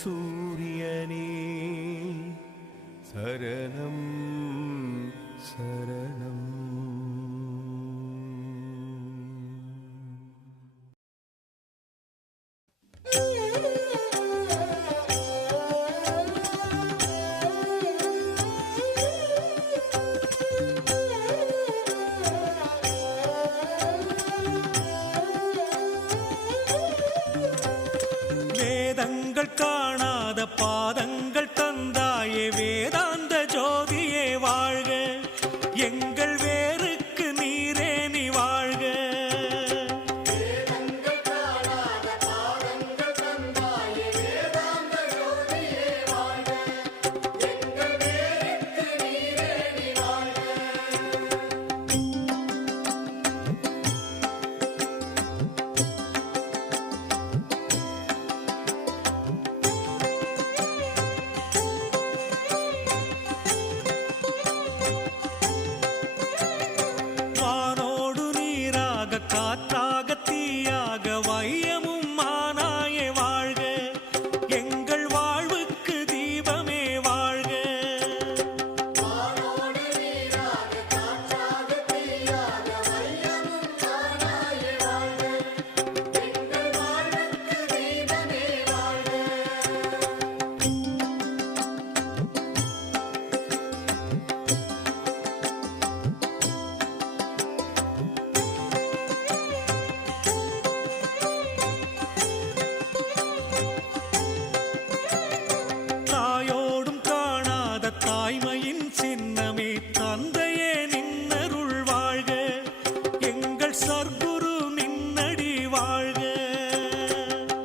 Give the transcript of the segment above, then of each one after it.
சூரியனே சரணம் சரணம். வேதங்கள் காணாத பாதங்கள் தந்தாயே வேதாந்த ஜோதியே வாழ்க, எங்கள் வேருக்கு நீரே நீ வாழ்க. வேதங்கள் காணாத பாதங்கள் தந்தாயே வேதாந்த ஜோதியே வாழ்க, எங்கள் வேருக்கு நீரே நீ வாழ்க. வானோடு நீராக காற்றாக தீயாக வையமும் மானாயே வாழ்க, எங்கள் வாழ்வுக்கு தீபமே வாழ்க. வானோடு நீராக காற்றாக தீயாக வையமும் மானாயே வாழ்க, எங்கள் வாழ்வுக்கு தீபமே வாழ்க. தாயோடும் காணாத தாய்மையின் சின்னமே தந்தையே நின்னருள் வாழ்க, எங்கள் சர்க்குரு நின்னடி வாழ்க.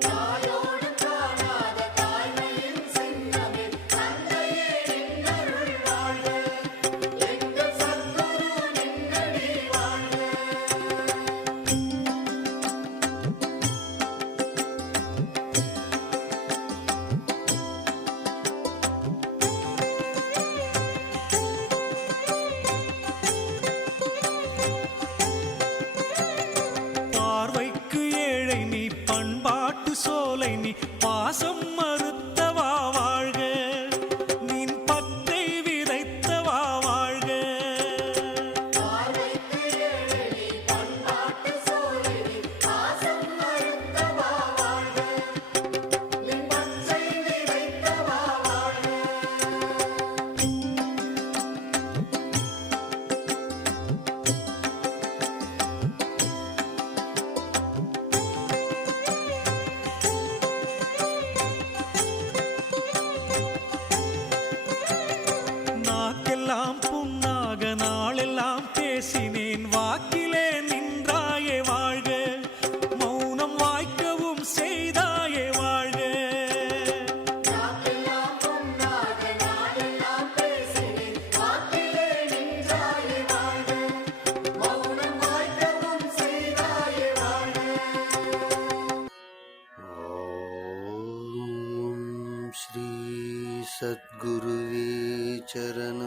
தாயோடு காணாத தாய்மையின் சின்னமே தந்தையே நின்னருள் வாழ்க, எங்கள் சத்குரு நின்னடி வாழ்க. பார்வைக்கு ஏழை நீ பண்பாட்டு சோலை நீ பாசம் மறுத்தவா வாழ்க, நின் பத்தை விதைத்தவா வாழ்க. பார்வைக்கு ஏழை நீ பண்பாட்டு சோலை நீ பாசம் மறுத்தவா வாழ்க, நின் பச்சை விதைத்தவா வாழ்க. நாக்கெல்லாம் புண்ணாக நாளெல்லாம் பேசினேன் வாக்கிலே நின்றாயே வாழ்க, மௌனம் வாய்க்கவும் செய்தாயே வாழ்க. நாக்கெல்லாம் பொன்னாக நாளெல்லாம் பேசினேன் வாக்கிலே நின்றாயே வாழ்க, மௌனம் வாய்க்கவும் செய்தாயே வாழ்க. ஓம் ஸ்ரீ சத்குருவே சரணம்.